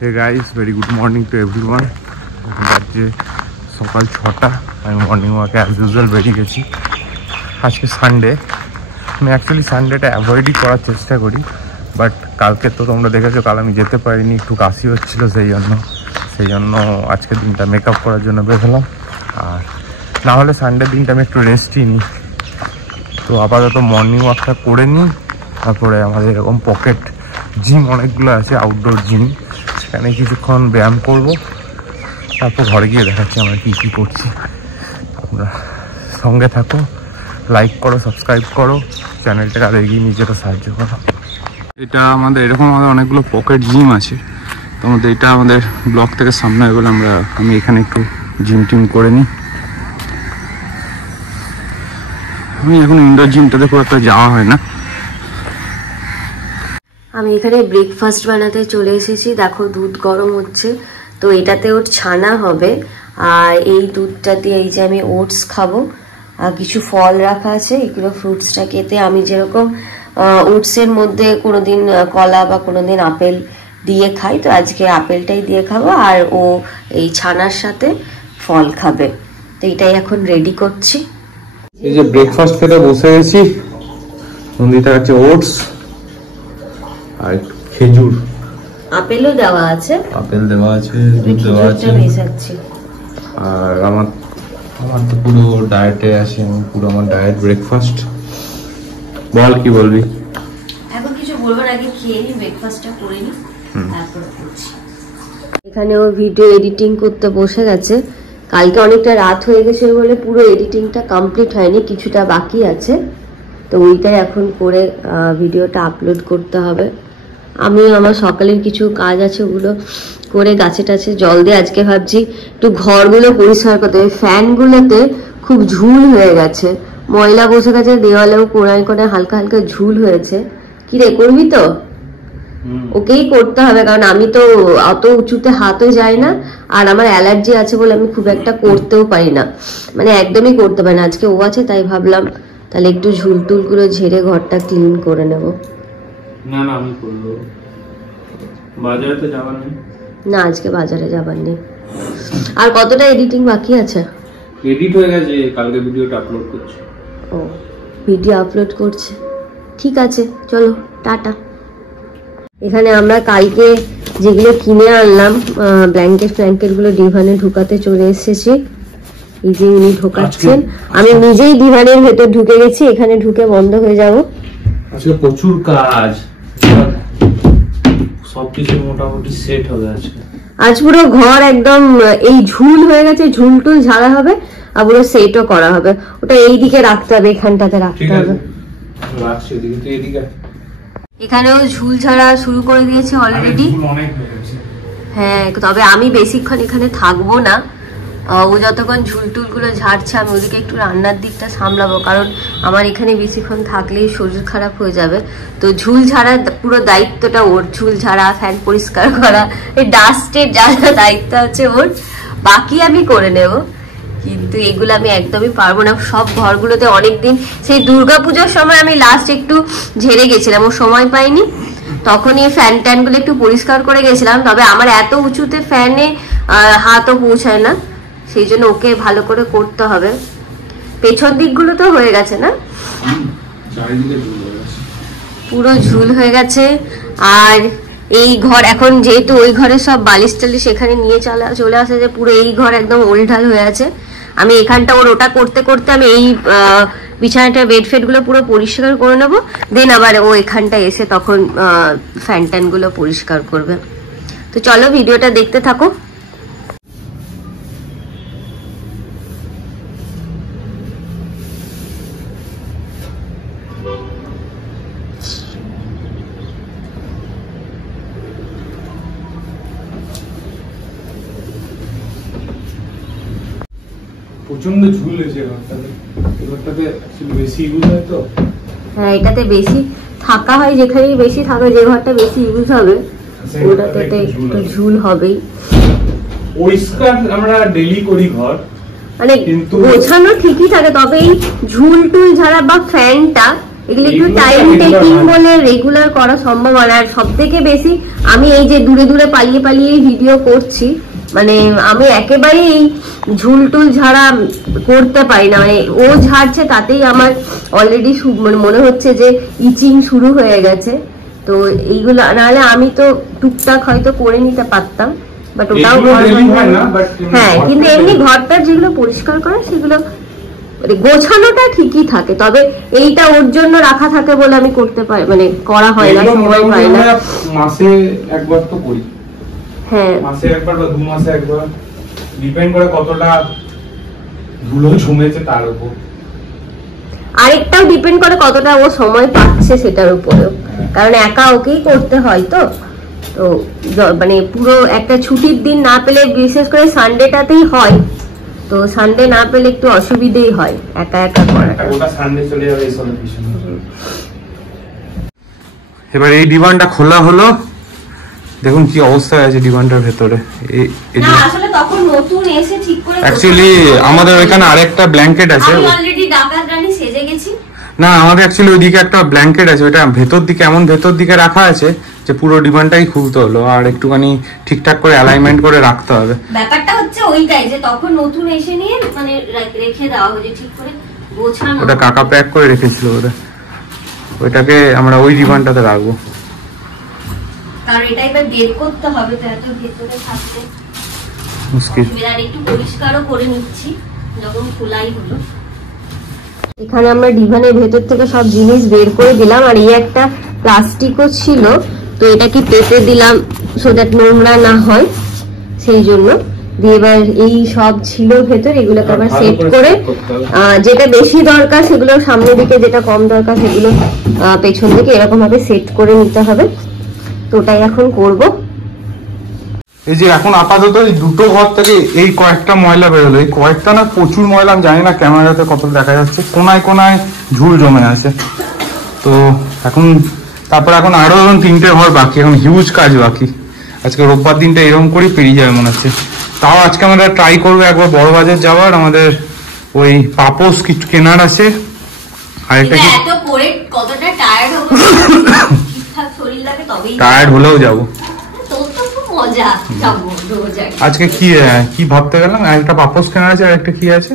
Hey guys, very good morning to everyone. আজকে সকাল 6টা, আমি মর্নিং ওয়াকে অ্যাজ ইউজুয়াল বেরিয়ে গেছি। আজকে সানডে, আমি অ্যাকচুয়ালি সানডেটা অ্যাভয়েডই করার চেষ্টা করি, বাট কালকে তো তোমরা দেখেছো, কাল আমি যেতে পারিনি, একটু কাশি হচ্ছিলো, সেই জন্য আজকের দিনটা মেকআপ করার জন্য বেরোলাম। আর না হলে সানডের দিনটা আমি একটু রেস্টই নিই। তো আপাতত মর্নিং ওয়াকটা করে নিই, তারপরে আমাদের এরকম পকেট জিম অনেকগুলো আছে, আউটডোর জিম, সেখানে কিছুক্ষণ ব্যায়াম করব, তারপর ঘরে গিয়ে দেখাচ্ছি আমরা কী করছি। তোমরা সঙ্গে থাকো, লাইক করো, সাবস্ক্রাইব করো, চ্যানেলটাকে আর এগিয়ে নিয়ে যেতে সাহায্য করো। এটা আমাদের এরকম আমাদের অনেকগুলো পকেট জিম আছে, তো আমাদের এটা আমাদের ব্লক থেকে সামনে হয় বলে আমি এখানে একটু জিম টিম করে নিই। আমি এখন ইনডোর জিমটাতে খুব একটা যাওয়া হয় না। আমি এখানে ব্রেকফাস্ট বানাতে চলে এসেছি। দেখো দুধ গরম হচ্ছে, তো এটাতে ওর ছানা হবে, আর এই দুধটা দিয়ে এই যে আমি ওটস খাবো, আর কিছু ফল রাখা আছে, এগুলো ফ্রুটসটা খেতে আমি যেরকম ওটসের মধ্যে কোনোদিন কলা বা কোনোদিন আপেল দিয়ে খাই, তো আজকে আপেলটাই দিয়ে খাবো, আর ও এই ছানার সাথে ফল খাবে। তো এটাই এখন রেডি করছি। এই যে ব্রেকফাস্ট খেতে বসে গেছি, নন্দিতা আছে ওটস আর খেজুর, আপেলও দেওয়া আছে, আপেল দেওয়া আছে, দুধ দেওয়া আছে, আর আমার তো পুরো ডায়েটে আছে, আমি পুরো আমার ডায়েট ব্রেকফাস্ট। বল কি বলবি? এখন কিছু বলবো না, আগে খেয়ে নি, ব্রেকফাস্টটা করে নি, তারপর করছি। এখানে ও ভিডিও এডিটিং করতে বসে গেছে। কালকে অনেকটা রাত হয়ে গেছে বলে পুরো এডিটিংটা কমপ্লিট হয়নি, কিছুটা বাকি আছে, তো ওইটাই এখন করে ভিডিওটা আপলোড করতে হবে। আমি আমার সকালের কিছু কাজ আছে, ওগুলো করে গাছে টাছে জল দিয়ে আজকে ভাবছি একটু ঘরগুলো পরিষ্কার করতে হবে। ফ্যানগুলোতে খুব ঝুল হয়ে গেছে, ময়লা বসে গেছে, দেওয়ালেও কোণায় কোণায় হালকা হালকা ঝুল হয়েছে। কি রে, করবি তো? ওকেই করতে হবে, কারণ আমি তো অত উঁচুতে হাতও যাই না, আর আমার অ্যালার্জি আছে বলে আমি খুব একটা করতেও পারি না, মানে একদমই করতে পারি না। আজকে ও আছে তাই ভাবলাম তাহলে একটু ঝুল টুল গুলো ঝেড়ে ঘরটা ক্লিন করে নেব। না আমি করবো, বাজারে তো যাবার নেই। না, আজকে বাজারে যাবার নেই। আর কতটা এডিটিং বাকি আছে? এডিট হয়ে গেছে, কালকে ভিডিওটা আপলোড করছি। ও, ভিডিও আপলোড করছে, ঠিক আছে, চলো টাটা। এখানে আমরা কালকে যেগুলো কিনে আনলাম, ব্ল্যাঙ্কেট গুলো ডিভানে ঢুকাতে চলে এসেছি। এই যে উনি ঢোকাচ্ছেন, আমি নিজেই ডিভানের ভেতর ঢুকে গেছি, এখানে ঢুকে বন্ধ হয়ে যাব। আজকে প্রচুর কাজ, সবকিছু মোটামুটি সেট হবে আজকে। আজ পুরো ঘর একদম এই ঝুল হয়ে গেছে, ঝুল টুল ঝাড়া হবে, আর পুরো সেটও করা হবে। ওটা এই দিকে রাখতে হবে, এখানটাতে রাখতে হবে। এখানেও ঝুল ঝাড়া শুরু করে দিয়েছে অলরেডি। হ্যাঁ, তবে আমি বেশিক্ষণ এখানে থাকবো না, ও যতক্ষণ ঝুল টুলগুলো ঝাড়ছে আমি ওদিকে একটু রান্নার দিকটা সামলাবো, কারণ আমার এখানে বেশিক্ষণ থাকলেই শরীর খারাপ হয়ে যাবে। তো ঝুল ঝাড়ার পুরো দায়িত্বটা ওর, ঝুল ঝাড়া, ফ্যান পরিষ্কার করা, এই ডাস্টের যা যা দায়িত্ব আছে ওর, বাকি আমি করে নেব। কিন্তু এগুলো আমি একদমই পারবো না। সব ঘরগুলোতে অনেকদিন, সেই দুর্গাপুজোর সময় আমি লাস্ট একটু ঝেড়ে গেছিলাম, ও সময় পাইনি, তখনই ফ্যান ট্যানগুলো একটু পরিষ্কার করে গেছিলাম। তবে আমার এত উঁচুতে ফ্যানে হাতও পৌঁছায় না, সেই জন্য ওকে ভালো করে করতে হবে। পেছন দিকগুলো তো হয়ে গেছে না, পুরো ঝুল হয়ে গেছে। আর এই ঘর এখন যেহেতু ওই ঘরে সব বালিশ টালিশ এখানে নিয়ে চলে আসে, যে পুরো এই ঘর একদম ওলঢাল হয়ে আছে। আমি এখানটা ওটা করতে করতে আমি এই বিছানাটা বেডফেড গুলো পুরো পরিষ্কার করে নেবো, দেন আবার ও এখানটা এসে তখন ফ্যান ট্যান গুলো পরিষ্কার করবে। তো চলো ভিডিওটা দেখতে থাকো। প্রচন্ড ঝুল হয়েছে ঘরটাতে, বেশি ইউজ হয় তো। হ্যাঁ, এটাতে বেশি থাকা হয়, যেখানে বেশি থাকা, যে ঘরটা বেশি ইউজ হবে ওটাতে একটু ঝুল হবেই। পরিষ্কার আমরা ডেইলি করি ঘর, মানে গোছানো ঠিকই থাকে, তবে এই ঝুল টুল ঝাড়া বা ফ্যানটা এগুলো একটু টাইম টেকিং বলে রেগুলার করা সম্ভব হয় না। আর সব থেকে বেশি আমি এই যে দূরে দূরে পালিয়ে পালিয়ে ভিডিও করছি, মানে আমি একেবারে এই ঝুলটুল ঝাড়া করতে পারি না। মানে ও ঝাড়ছে তাতেই আমার অলরেডি মনে হচ্ছে যে ইচিং শুরু হয়ে গেছে। তো এইগুলো নাহলে আমি তো টুকটাক হয়তো করে নিতে পারতাম, বাট ওটাও হ্যাঁ। কিন্তু এমনি ঘরটা যেগুলো পরিষ্কার করা সেগুলো গোছানোটা ঠিকই থাকে, তবে এইটা ওর জন্য রাখা থাকে বলে আমি করতে পারি, মানে করা হয় না, সময় পাই না। মাসে একবার তো করি, হ্যাঁ মাসে একবার বা 2 মাসে একবার, ডিপেন্ড করে কতটা ধুলো জমেছে তার উপর। আরেকটাও ডিপেন্ড করে কতটা ও সময় পাচ্ছে সেটার উপরেও, কারণ একা ওকেই করতে হয়। তো তো মানে পুরো একটা ছুটির দিন না পেলে, বিশেষ করে সানডেটাতেই হয়, তো সানডে না পেলে একটু অসুবিধেই হয় একা একা করাটা। ওটা সানডে চলে যাবে এই সলিউশন। এবার এই ডিভানটা খোলা হলো, দেখুন কি অবস্থা আছে ডিভানটার ভেতরে। না আসলে তখন নতুন এসে ঠিক করে, অ্যাকচুয়ালি আমাদের ওখানে আরেকটা ব্ল্যাঙ্কেট আছে, আমি অলরেডি ডাকাত রানী সেজে গেছি। না আমাদের অ্যাকচুয়ালি ওইদিকে একটা ব্ল্যাঙ্কেট আছে, ওটা ভেতর দিকে এমন ভেতর দিকে রাখা আছে যে পুরো ডিভানটাই খুলতে হলো, আর একটুখানি ঠিকঠাক করে অ্যালাইনমেন্ট করে রাখতে হবে। ব্যাপারটা হচ্ছে ওইটাই যে তখন নতুন এসে নিয়ে মানে রেখে দেওয়া হয়েছে ঠিক করে গোছানো। ওটা কাকা প্যাক করে রেখেছিল ওটা, ওইটাকে আমরা ওই ডিভানটাতে রাখবো, কারণ এটা এবার বের করতে হবে, তো এত ভেতরে থাকতে মুশকিল। আর একটু পরিষ্কারও করে নিচ্ছি যখন খোলাই হলো। এখানে আমরা ডিভানের ভেতর থেকে সব জিনিস বের করে দিলাম, আর এই একটা প্লাস্টিকও ছিল, তো এটাকে পেতে দিলাম সো দ্যাট নোংরা না হয়, সেই জন্য দিয়ে এবার এই সব ছিল ভেতর, এগুলোকে আবার সেট করে যেটা বেশি দরকার সেগুলো সামনের দিকে, যেটা কম দরকার সেগুলো পেছন দিকে এরকম ভাবে সেট করে নিতে হবে। তো ওটাই এখন করব। এই যে এখন আপাতত এই দুটো ঘর থেকে এই কয়েকটা ময়লা বেরোলো, এই কয়েকটা না প্রচুর ময়লা, আমি জানি না ক্যামেরাতে কত দেখা যাচ্ছে, কোনায় কোনায় ঝুল জমে আছে। তো এখন তারপর এখন আরো 3টে ঘর বাকি, এখন হিউজ কাজ বাকি। আজকে রোববার দিনটা এরকম করে পেরিয়ে যাবে মনে হচ্ছে। তাও আজকে আমরা ট্রাই করবো একবার বড় বাজার যাওয়ার, আমাদের ওই পাপোস কিছু কেনার আছে। আরেকটা কি টায়ার্ড হলেও যাবো। আজকে কি কি ভাবতে গেলাম, একটা পাপোস কেনার আছে, আরেকটা কি আছে,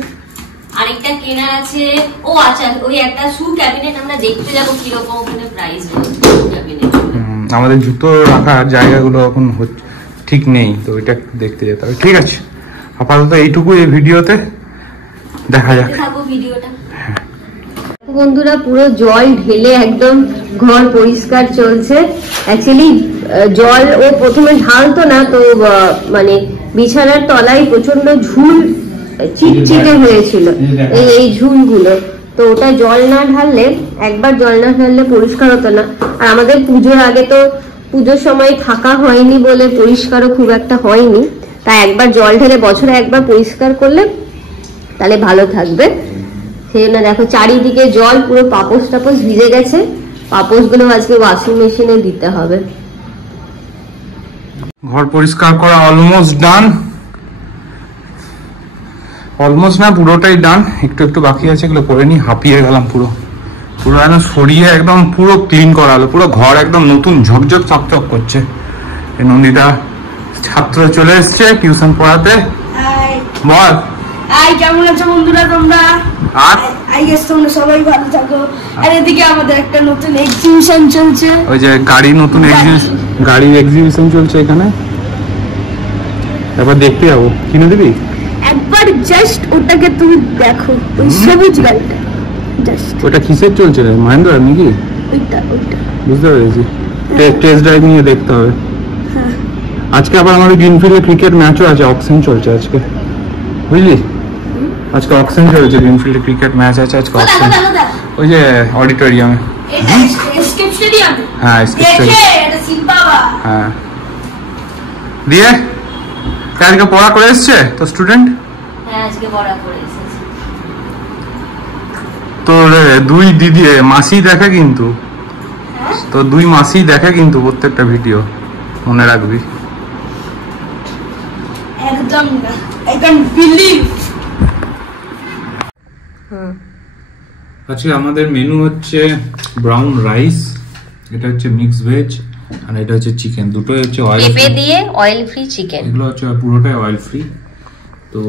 আরেকটা কেনা আছে। ও আচ্ছা, ওই একটা শু ক্যাবিনেট আমরা দেখতে যাব কি রকম ওখানে প্রাইস ক্যাবিনেট। আমাদের জুতো রাখার জায়গাগুলো এখন ঠিক নেই, তো ওইটা দেখতে যেতে হবে। ঠিক আছে, আপাতত এইটুকু এই ভিডিওতে, দেখা যাক ভিডিওটা। বন্ধুরা পুরো জল ঢেলে একদম ঘর পরিষ্কার চলছে। অ্যাকচুয়ালি জল ও প্রথমে ঢালতো না, তো মানে বিছানার তলায় প্রচন্ড ঝুল চিটচিটে হয়েছিল, এই ঝুলগুলো, তো ওটা জল না ঢাললে, একবার জল না ঢাললে পরিষ্কার হতো না। আর আমাদের পুজোর আগে তো পুজোর সময় থাকা হয়নি বলে পরিষ্কারও খুব একটা হয়নি, তাই একবার জল ঢেলে বছরে একবার পরিষ্কার করলে তাহলে ভালো থাকবে। সেই জন্য দেখো চারিদিকে জল, পুরো পাপোস টাপোস ভিজে গেছে। পাপোস গুলো আজকে ওয়াশিং মেশিনে দিতে হবে। ঘর পরিষ্কার করা অলমোস্ট ডান, অলমোস্ট না পুরোটাই ডান, একটু একটু বাকি আছে, এগুলো করে নি। হাঁপিয়ে গেলাম পুরো, পুরো একদম সরিয়ে একদম পুরো ক্লিন করা হলো, পুরো ঘর একদম নতুন ঝকঝক চকচক করছে। এই নন্দিতা ছাত্র চলে এসছে টিউশন পড়াতে। বল কেমন আছো বন্ধুরা তোমরা? আর তোমরা সবাই ভালো থাকো। আর এদিকে আমাদের একটা নতুন এক্সিবিশন চলছে, ওই যে গাড়ি নতুন গাড়ির এক্সিবিশন চলছে এখানে, এবার দেখতে যাবো। কিনে দিবি একবার? জাস্ট ওটাকে তুমি দেখো, ওই সবুজ গাড়িটা জাস্ট। ওটা কিসের চলছে রে, মহেন্দ্র নাকি? ওইটা বুঝতে পেরেছি, টেস্ট ড্রাইভ নিয়ে দেখতে হবে। আজকে আবার আমাদের গ্রিনফিল্ডে ক্রিকেট ম্যাচও আছে, অকশন চলছে আজকে, বুঝলি? আজকে অকশন চলছে, গ্রিনফিল্ডে ক্রিকেট ম্যাচ আছে আজকে, অকশন। ওই যে অডিটোরিয়ামে, হ্যাঁ হ্যাঁ। দিয়ে আজকে পড়া করে এসছে তো স্টুডেন্ট? তোর দুই দিদি মাসি দেখে কিন্তু, তো দুই মাসি দেখে কিন্তু প্রত্যেকটা ভিডিও, মনে রাখবি। একদম না, আই ক্যান্ট বিলিভ। আজকে আমাদের মেনু হচ্ছে ব্রাউন রাইস, এটা হচ্ছে মিক্স ভেজ, আর এটা হচ্ছে চিকেন। দুটোই হচ্ছে অয়েল পেঁপে দিয়ে অয়েল ফ্রি চিকেন। এগুলো হচ্ছে পুরোটাই অয়েল ফ্রি। তো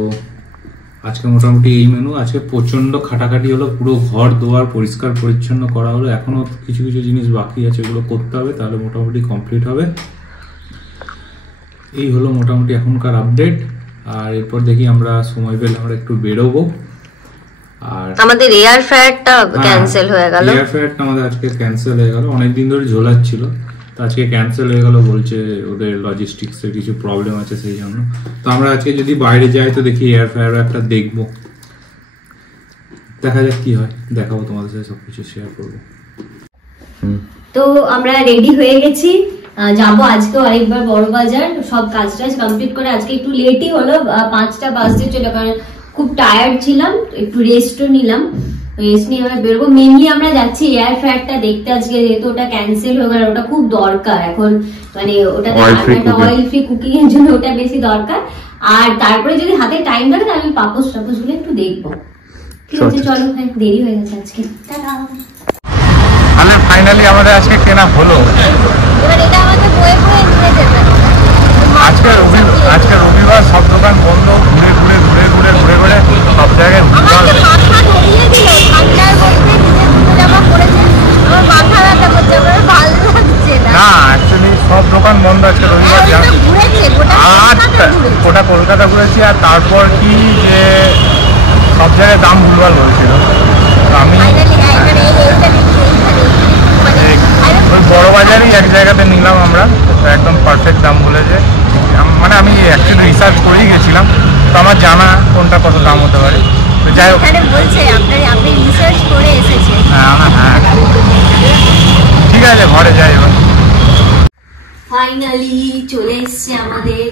আজকে মোটামুটি এই মেনু। আজকে প্রচন্ড খাটাখাটি হলো, পুরো ঘর দোয়ার পরিষ্কার পরিচ্ছন্ন করা হলো। এখনো কিছু কিছু জিনিস বাকি আছে, এগুলো করতে হবে, তাহলে মোটামুটি কমপ্লিট হবে। এই হলো মোটামুটি এখনকার আপডেট। আর এরপর দেখি আমরা সময় পেলে আমরা একটু বেরোবো। আর আমাদের এয়ার ফ্রায়ারটা ক্যান্সেল হয়ে গেল। এয়ার ফ্রায়ারটা আমাদের আজকে ক্যান্সেল হয়ে গেল, অনেকদিন ধরে ঝোলাচ্ছিল, তো আজকে ক্যান্সেল হয়ে গেল, বলছে ওদের লজিস্টিক্সের কিছু প্রবলেম আছে সেই জন্য। তো আমরা আজকে যদি বাইরে যাই তো দেখি এয়ার ফ্রায়ার একটা দেখবো, দেখা যাক কি হয়, দেখাবো তোমাদের সাথে সবকিছু শেয়ার করবো। তো আমরা রেডি হয়ে গেছি, যাবো আজকে আরেকবার বড় বাজার। সব কাজ টাজ কমপ্লিট করে আজকে একটু লেটই হলো, 5টা বাজতে চলে, কারণ খুব টায়ার্ড ছিলাম, একটু রেস্টও নিলাম। রেস্ট নিয়ে আমরা বেরোবো। মেনলি আমরা যাচ্ছি এয়ার ফ্রায়ারটা দেখতে আজকে, যেহেতু ওটা ক্যান্সেল হয়ে গেল। ওটা খুব দরকার এখন, মানে ওটা অয়েল ফ্রি কুকিং এর জন্য ওটা বেশি দরকার। আর তারপরে যদি হাতে টাইম লাগে তাহলে পাপোশ টাপোশ গুলো একটু দেখবো। ঠিক আছে, চলো, দেরি হয়ে গেছে আজকে, টাটা। তাহলে ফাইনালি আমাদের আজকে কেনা হলো। এবার এটা আমাদের বয়ে বয়ে নিয়ে যেতে হবে। আজকে রবিবার, সব দোকান বন্ধ, ঘুরে ঘুরে ঘুরে ঘুরে ঘুরে ঘুরে সব জায়গায় না, অ্যাকচুয়ালি সব দোকান বন্ধ আজকে রবিবার। আর ওটা কলকাতা ঘুরেছি, আর তারপর কি যে সব জায়গায় দাম ভুলভাল বলছিল। আমি ওই বড় বাজারেই এক জায়গাতে নিলাম আমরা, একদম পারফেক্ট দাম বলেছে। মানে আমি অ্যাকচুয়ালি রিসার্চ করেই গেছিলাম, তো আমার জানা কোনটা কত দাম হতে পারে। তো যাই হোক, হ্যাঁ ঠিক আছে, ঘরে যাই এবার। ফাইনালি চলে এসছে আমাদের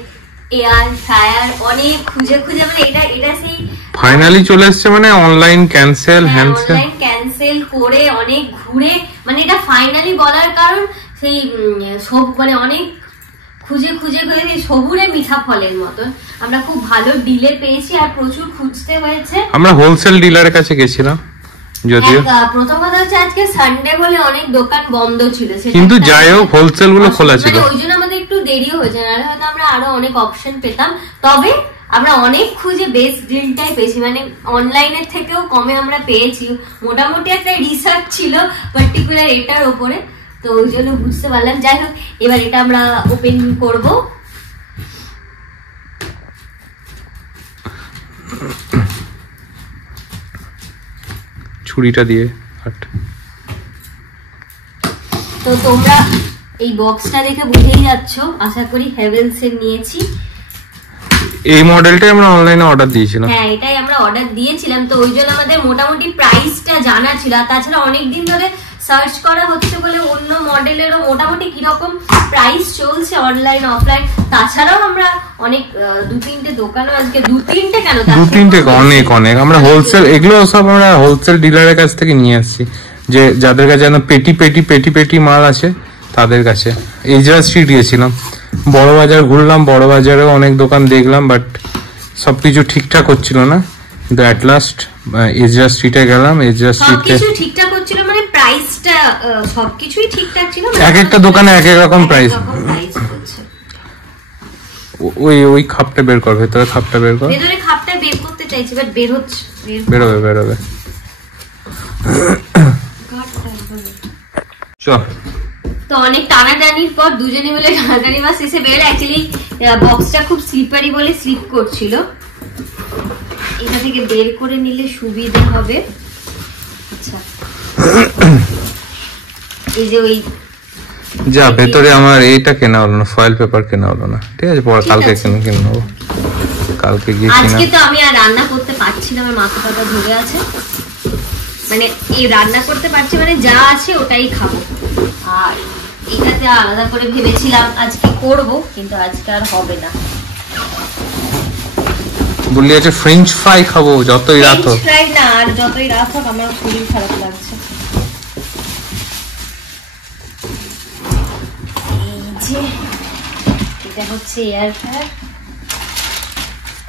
এয়ার ফ্রায়ার। অনেক খুঁজে খুঁজে, মানে এটা সেই ফাইনালি চলে এসছে, মানে অনলাইন ক্যান্সেল অনলাইন ক্যান্সেল করে অনেক ঘুরে, মানে এটা ফাইনালি বলার কারণ সেই সব মানে অনেক খুঁজে খুঁজে খুঁজে সবুরে মিঠা ফলের মতন আমরা খুব ভালো ডিলে পেয়েছি। আর প্রচুর খুঁজতে হয়েছে। আমরা হোলসেল ডিলারের কাছে গেছিলাম, যদিও প্রথম কথা হচ্ছে আজকে সানডে বলে অনেক দোকান বন্ধ ছিল, কিন্তু যাই হোক হোলসেল গুলো খোলা ছিল, ওই জন্য আমাদের একটু দেরিও হয়েছে, নাহলে হয়তো আমরা আরো অনেক অপশন পেতাম। তবে আমরা অনেক খুঁজে বেস্ট ডিলটাই পেয়েছি, মানে অনলাইনের থেকেও কমে আমরা পেয়েছি। মোটামুটি একটা রিসার্চ ছিল পার্টিকুলার এটার উপরে, তো ওই জন্য বুঝতে পারলাম। যাই হোক, এবার এটা আমরা ওপেন করব। ছুরিটা দিয়ে। তো তোমরা এই বক্সটা দেখে বুঝেই যাচ্ছ, আশা করি হেভেলস এর নিয়েছি। এই মডেলটাই আমরা অনলাইনে অর্ডার দিয়েছিলাম। হ্যাঁ, এটাই আমরা অর্ডার দিয়েছিলাম, তো ওই জন্য আমাদের মোটামুটি প্রাইসটা জানা ছিল। আর তাছাড়া অনেকদিন ধরে সার্চ করা হচ্ছে বলে অন্য মডেলেরও মোটামুটি কিরকম প্রাইস চলছে অনলাইন অফলাইন। তাছাড়াও আমরা অনেক 2-3টে দোকানও আজকে 2-3টে কেন 2-3টে অনেক আমরা হোলসেল, এগুলো সব আমরা হোলসেল ডিলারের কাছ থেকে নিয়ে আসছি, যে যাদের কাছে পেটি পেটি পেটি পেটি মাল আছে তাদের কাছে। এজরা স্ট্রিট গিয়েছিলাম, বড় বাজার ঘুরলাম, বড় বাজারেও অনেক দোকান দেখলাম, বাট সবকিছু ঠিকঠাক হচ্ছিল না। কিন্তু অ্যাট লাস্ট এজরা স্ট্রিটে গেলাম। এজরা স্ট্রিটে সবকিছু ঠিকঠাক হচ্ছিল, মানে প্রাইসটা সবকিছুই ঠিকঠাক ছিল। এক একটা দোকানে এক এক রকম প্রাইস। ওই খাপটা বের কর, ভেতরে খাপটা বের কর। ভেতরে খাপটা বের করতে চাইছি, বাট বের হচ্ছে, বেরোবে। চল। তো অনেক টানাটানির পর দুজনে মিলে টানাটানি বা শেষে বেরোলে। অ্যাকচুয়ালি বক্সটা খুব স্লিপারি বলে স্লিপ করছিল, এটা থেকে বের করে নিলে সুবিধা হবে। আচ্ছা, এই যে ওই যা ভেতরে আমার এইটা কেনা হলো না, ফয়েল পেপার কেনা হলো না। ঠিক আছে, পরে কালকে কিনে নেবো, কালকে গিয়ে কিনা। আজকে তো আমি আর রান্না করতে পারছি না, আমার মাথা টাথা ধরে আছে, মানে এই রান্না করতে পারছি, মানে যা আছে ওটাই খাবো। আর এটাতে আলাদা করে ভেবেছিলাম আজকে করব, কিন্তু আজকে আর হবে না। বললি আছে ফ্রেঞ্চ ফ্রাই খাবো, যতই রাত হোক। ফ্রেঞ্চ ফ্রাই না, আর যতই রাত হোক আমার শরীর খারাপ লাগছে। এই যে এটা হচ্ছে এয়ার ফ্রায়ার,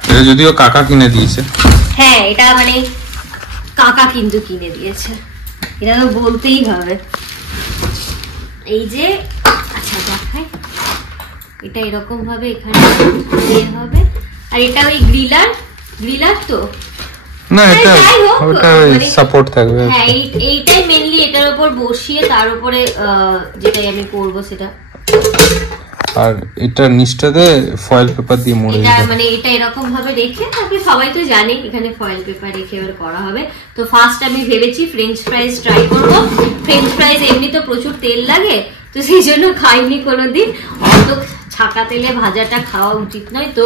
এটা যদিও কাকা কিনে দিয়েছে। হ্যাঁ, এটা মানে কাকা কিন্তু কিনে দিয়েছে, এটা তো বলতেই হবে। এই যে আচ্ছা দেখাই, এটা এরকম ভাবে এখানে বের হবে, আর এটা ওই গ্রিলার তো না, এটা ওটা সাপোর্ট থাকবে। হ্যাঁ এইটাই মেইনলি, এটার উপর বসিয়ে তার উপরে যেটাই আমি করব সেটা। আর এটা নিচটাতে ফয়েল পেপার দিয়ে মুড়ে এটা মানে এটা এরকম ভাবে রেখে, তারপরে সবাই তো জানে এখানে ফয়েল পেপার রেখে এবার করা হবে। তো ফার্স্ট আমি ভেবেছি ফ্রেঞ্চ ফ্রাইজ ট্রাই করব। ফ্রেঞ্চ ফ্রাইজ এমনি তো প্রচুর তেল লাগে, তো সেই জন্য খাইনি কোনোদিন। অত ছাকা তেলে ভাজাটা খাওয়া উচিত নয়, তো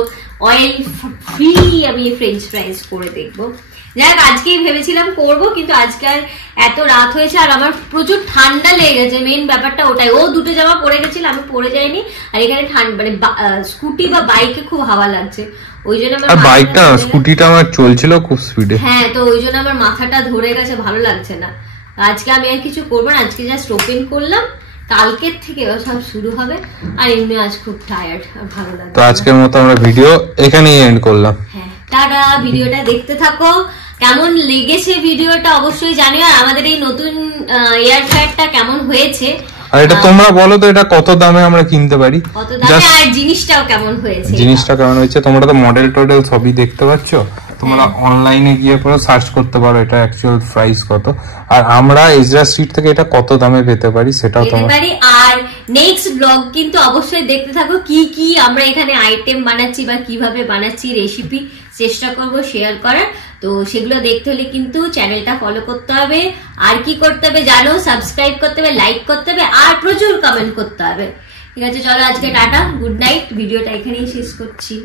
অয়েল ফ্রি আমি ফ্রেঞ্চ ফ্রাইজ করে দেখবো। যাক আজকেই ভেবেছিলাম করব, কিন্তু আজকে আর এত রাত হয়েছে আর আমার প্রচুর ঠান্ডা লেগে গেছে, মেইন ব্যাপারটা ওটাই। ও দুটো জামা পরে গেছিল, আমি পরে যাইনি। আর এখানে ঠান্ডা মানে স্কুটি বা বাইকে খুব হাওয়া লাগছে, ওই জন্য আমার বাইকটা স্কুটিটা আমার চলছিল খুব স্পিডে। হ্যাঁ, তো ওই জন্য আমার মাথাটা ধরে গেছে, ভালো লাগছে না। আজকে আমি আর কিছু করবো না, আজকে জাস্ট ওপেন করলাম, কালকের থেকে সব শুরু হবে। আর এমনি আজ খুব টায়ার্ড, আর ভালো লাগছে। তো আজকের মতো আমরা ভিডিও এখানেই এন্ড করলাম। হ্যাঁ, টাটা। ভিডিওটা দেখতে থাকো, কেমন লেগেছে ভিডিওটা অবশ্যই জানিও। আর আমাদের এই নতুন এয়ার ফ্রায়ারটা কেমন হয়েছে, আর এটা তোমরা বলো তো এটা কত দামে আমরা কিনতে পারি, কত দামে, আর জিনিসটাও কেমন হয়েছে। জিনিসটা কেমন হয়েছে তোমরা তো মডেল টডেল সবই দেখতে পাচ্ছ। তোমরা অনলাইনে গিয়ে পুরো সার্চ করতে পারো এটা অ্যাকচুয়াল প্রাইস কত, আর আমরা এজরা স্ট্রিট থেকে এটা কত দামে পেতে পারি সেটাও তোমরা পারি। আর নেক্সট ব্লগ কিন্তু অবশ্যই দেখতে থাকো, কি কি আমরা এখানে আইটেম বানাচ্ছি বা কিভাবে বানাচ্ছি, রেসিপি চেষ্টা করব শেয়ার করার। তো সেগুলো দেখতে হলে কিন্তু চ্যানেলটা ফলো করতে হবে। আর কি করতে হবে জানো, সাবস্ক্রাইব করতে হবে, লাইক করতে হবে, আর প্রচুর কমেন্ট করতে হবে। ঠিক আছে, চলো আজকে টাটা, গুড নাইট। ভিডিওটা এখানেই শেষ করছি।